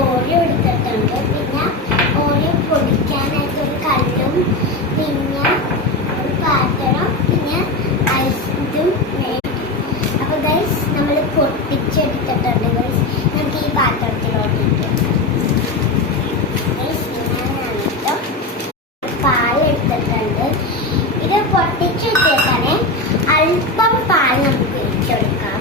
ഓരോ എടുത്തിട്ടുണ്ട്. പിന്നെ ഓരോ പൊടിക്കാനായിട്ട് ഒരു കല്ലും പിന്നെ ഒരു പാത്രം പിന്നെ ഐസും. അപ്പോൾ ഗൈസ് നമ്മൾ പൊട്ടിച്ചെടുത്തിട്ടുണ്ട് ഗൈസ്. നമുക്ക് ഈ പാത്രത്തിലോട്ട് പാലെടുത്തിട്ടുണ്ട്. ഇത് പൊട്ടിച്ച് വെച്ചേക്കാണ്. അല്പം പാൽ നമുക്ക് ഒഴിച്ചെടുക്കാം.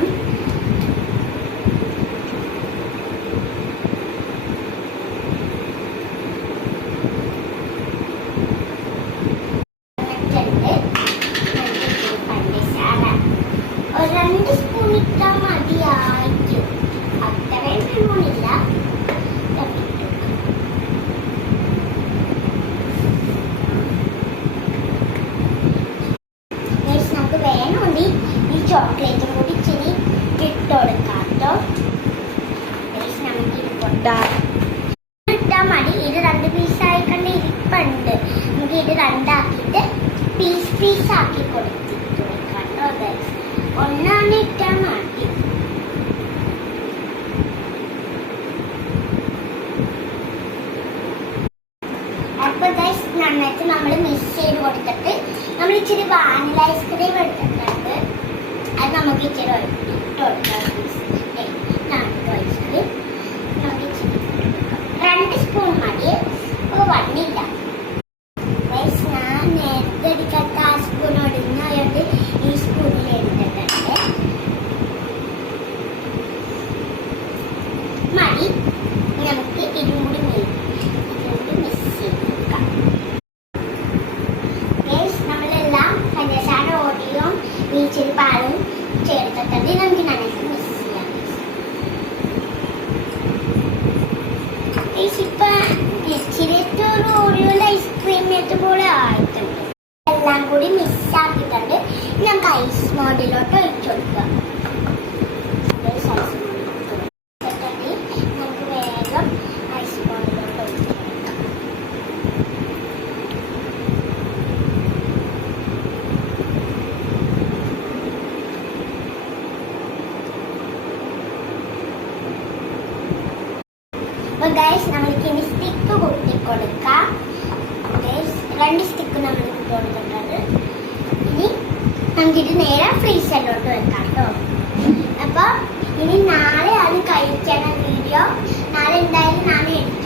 പഞ്ചസാര ഒരു 2 സ്പൂൺ ഇട്ടാൽ മതിയായിരിക്കും. അത്രയും വേണമെന്നില്ല. നമുക്ക് വേണമെങ്കിൽ ഈ ചോക്ലേറ്റും കൂടി ഇച്ചിരി ഇട്ട് കൊടുക്കാം കേട്ടോ. നമുക്ക് ഇട്ടാൽ മതി. ഇത് 2 പീസായി കണ്ട് ഇരിപ്പുണ്ട്. നമുക്ക് ഇത് 2 ആക്കിയിട്ട് പീസ് ആക്കി കൊടുക്കാം കേട്ടോ. ഒന്നാണ് ഇട്ടാൽ മതി. അപ്പോൾ നന്നായിട്ട് നമ്മൾ മിക്സ് ചെയ്ത് കൊടുത്തിട്ട് നമ്മൾ ഇച്ചിരി വാനില ഐസ്ക്രീം എടുത്തിട്ടുണ്ട്. അത് നമുക്ക് ഇച്ചിരി ഇട്ട് കൊടുക്കാം. ഐസ്ക്രീം നമുക്ക് ഇച്ചിരി 2 സ്പൂൺ മതി. വന്നില്ല ഞാൻ നേരത്തെ എടുക്കാത്ത ആ സ്പൂൺ ഒടുങ്ങായിട്ട് ഈ സ്പൂണിൽ എടുത്തിട്ടുണ്ട്. മതി. നമുക്ക് ഇതും കൂടി മിക്സ് ചെയ്ത് കൊടുക്കാം. പഞ്ചസാര ഓടിയും ഇച്ചിരി പാലും ചേർത്തിട്ടുണ്ട്. നമുക്ക് നന്നായിട്ട് മിക്സ് ചെയ്യാം. ഇപ്പൊ ഇച്ചിരിട്ട് ഒരു ഓറിയോന്റെ ഐസ്ക്രീമിനകത്ത് പോലെ ആയിട്ടുണ്ട്. എല്ലാം കൂടി മിക്സ് ആക്കിയിട്ടുണ്ട്. നമുക്ക് ഐസ് മോഡിലോട്ട് ഒഴിച്ചു കൊടുക്കാം. നമുക്ക് വേഗം ഐസ് മോഡിലോട്ട് ഒഴിച്ചു കൊടുക്കാം. നമ്മൾക്ക് ഇനി സ്റ്റിക്ക് കുത്തി കൊടുക്കാം. 2 സ്റ്റിക്ക് നമ്മൾ ഇട്ട് കൊടുത്തിട്ടുണ്ട്. ഇനി നമുക്കിത് നേരെ ഫ്രീസറിലോട്ട് വെക്കാം കേട്ടോ. അപ്പോൾ ഇനി നാളെ അത് കഴിക്കണ വീഡിയോ നാളെ എന്തായാലും ഞാൻ എഡിറ്റ്